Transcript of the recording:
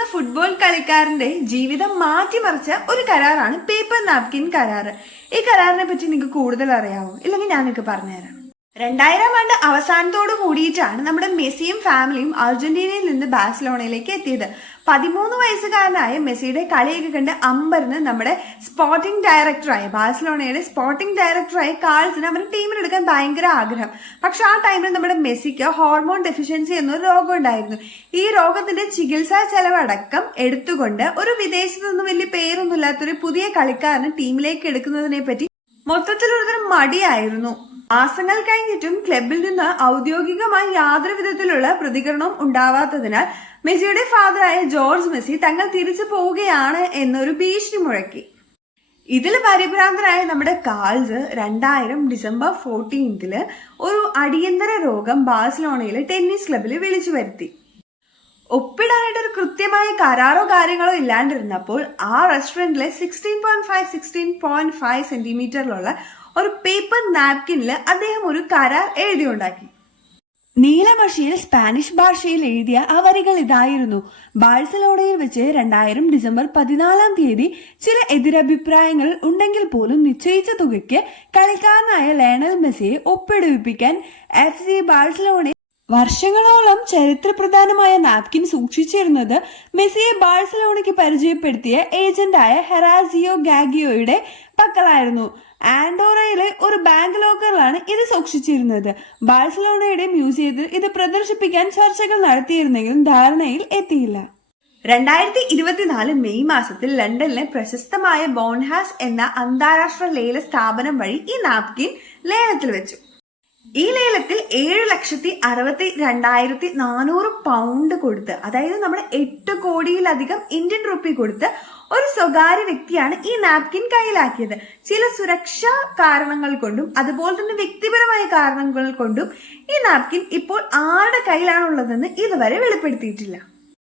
എന്ന ഫുട്ബോൾ കളിക്കാരന്റെ ജീവിതം മാറ്റിമറിച്ച ഒരു കരാറാണ് പേപ്പർ നാപ്കിൻ കരാർ. ഈ കരാറിനെ പറ്റി നിങ്ങൾക്ക് കൂടുതൽ അറിയാമോ? ഇല്ലെങ്കിൽ ഞാൻ നിങ്ങൾക്ക് പറഞ്ഞുതരാം. 2000 ആണ്ട് അവസാനത്തോട് കൂടിയിട്ടാണ് നമ്മുടെ മെസ്സിയും ഫാമിലിയും അർജന്റീനയിൽ നിന്ന് ബാഴ്സലോണയിലേക്ക് എത്തിയത്. 13 വയസ്സുകാരനായ മെസ്സിയുടെ കളിയൊക്കെ കണ്ട് അമ്പരന്ന് നമ്മുടെ ബാഴ്സലോണയുടെ സ്പോർട്ടിംഗ് ഡയറക്ടറായ കാൾസിന് അവരുടെ ടീമിലെടുക്കാൻ ഭയങ്കര ആഗ്രഹം. പക്ഷെ ആ ടൈമിൽ നമ്മുടെ മെസ്സിക്ക് ഹോർമോൺ ഡെഫിഷ്യൻസി എന്നൊരു രോഗം ഉണ്ടായിരുന്നു. ഈ രോഗത്തിന്റെ ചികിത്സാ ചെലവടക്കം എടുത്തുകൊണ്ട് ഒരു വിദേശത്തൊന്നും വലിയ പേരൊന്നും ഇല്ലാത്തൊരു പുതിയ കളിക്കാരന് ടീമിലേക്ക് എടുക്കുന്നതിനെ പറ്റി മൊത്തത്തിലൊരു മടിയായിരുന്നു. മാസങ്ങൾ കഴിഞ്ഞിട്ടും ക്ലബിൽ നിന്ന് ഔദ്യോഗികമായി യാതൊരു വിധത്തിലുള്ള പ്രതികരണവും ഉണ്ടാവാത്തതിനാൽ മെസ്സിയുടെ ഫാദറായ ജോർജ് മെസ്സി തങ്ങൾ തിരിച്ചു പോവുകയാണ് എന്നൊരു ഭീഷണി മുഴക്കി. ഇതിൽ പരിഭ്രാന്തരായ നമ്മുടെ കാൾസ് 2000 ഡിസംബർ 14 ഒരു അടിയന്തര രോഗം ബാഴ്സലോണയിലെ ടെന്നീസ് ക്ലബിൽ വിളിച്ചു വരുത്തി. ഒപ്പിടാനായിട്ട് ഒരു കൃത്യമായ കരാറോ കാര്യങ്ങളോ ഇല്ലാണ്ടിരുന്നപ്പോൾ ആ റെസ്റ്റോറന്റിലെ 16.5 സെന്റിമീറ്ററിലുള്ള ഒരു പേപ്പർ നാപ്കിനിൽ അദ്ദേഹം ഒരു കരാർ എഴുതിയുണ്ടാക്കി. നീലമഷിയിൽ സ്പാനിഷ് ഭാഷയിൽ എഴുതിയ ആ വരികൾ ഇതായിരുന്നു: ബാഴ്സലോണയിൽ വെച്ച് 2000 ഡിസംബർ 14 ചില എതിരഭിപ്രായങ്ങൾ ഉണ്ടെങ്കിൽ പോലും നിശ്ചയിച്ച തുകയ്ക്ക് കളിക്കാരനായ ലയണൽ മെസ്സിയെ ഒപ്പിടുവിപ്പിക്കാൻ FC ബാഴ്സലോണ വർഷങ്ങളോളം ചരിത്രപ്രധാനമായ നാപ്കിൻ സൂക്ഷിച്ചിരുന്നത് മെസ്സിയെ ബാഴ്സലോണയ്ക്ക് പരിചയപ്പെടുത്തിയ ഏജന്റായ ഹെറാസിയോ ഗാഗിയോയുടെ പക്കലായിരുന്നു. ആൻഡോറയിലെ ഒരു ബാങ്ക് ലോക്കറിലാണ് ഇത് സൂക്ഷിച്ചിരുന്നത്. ബാഴ്സലോണയുടെ മ്യൂസിയത്തിൽ ഇത് പ്രദർശിപ്പിക്കാൻ ചർച്ചകൾ നടത്തിയിരുന്നെങ്കിലും ധാരണയിൽ എത്തിയില്ല. 2024 മെയ് മാസത്തിൽ ലണ്ടനിലെ പ്രശസ്തമായ ബോൺഹാസ് എന്ന അന്താരാഷ്ട്ര ലേല സ്ഥാപനം വഴി ഈ നാപ്കിൻ ലേലത്തിൽ വെച്ചു. ഈ ലേലത്തിൽ 7,62,400 പൗണ്ട് കൊടുത്ത്, അതായത് നമ്മുടെ 8 കോടിയിലധികം ഇന്ത്യൻ റുപ്പി കൊടുത്ത് ഒരു സ്വകാര്യ വ്യക്തിയാണ് ഈ നാപ്കിൻ കയ്യിലാക്കിയത്. ചില സുരക്ഷാ കാരണങ്ങൾ കൊണ്ടും അതുപോലെ തന്നെ വ്യക്തിപരമായ കാരണങ്ങൾ കൊണ്ടും ഈ നാപ്കിൻ ഇപ്പോൾ ആരുടെ കയ്യിലാണുള്ളതെന്ന് ഇതുവരെ വെളിപ്പെടുത്തിയിട്ടില്ല.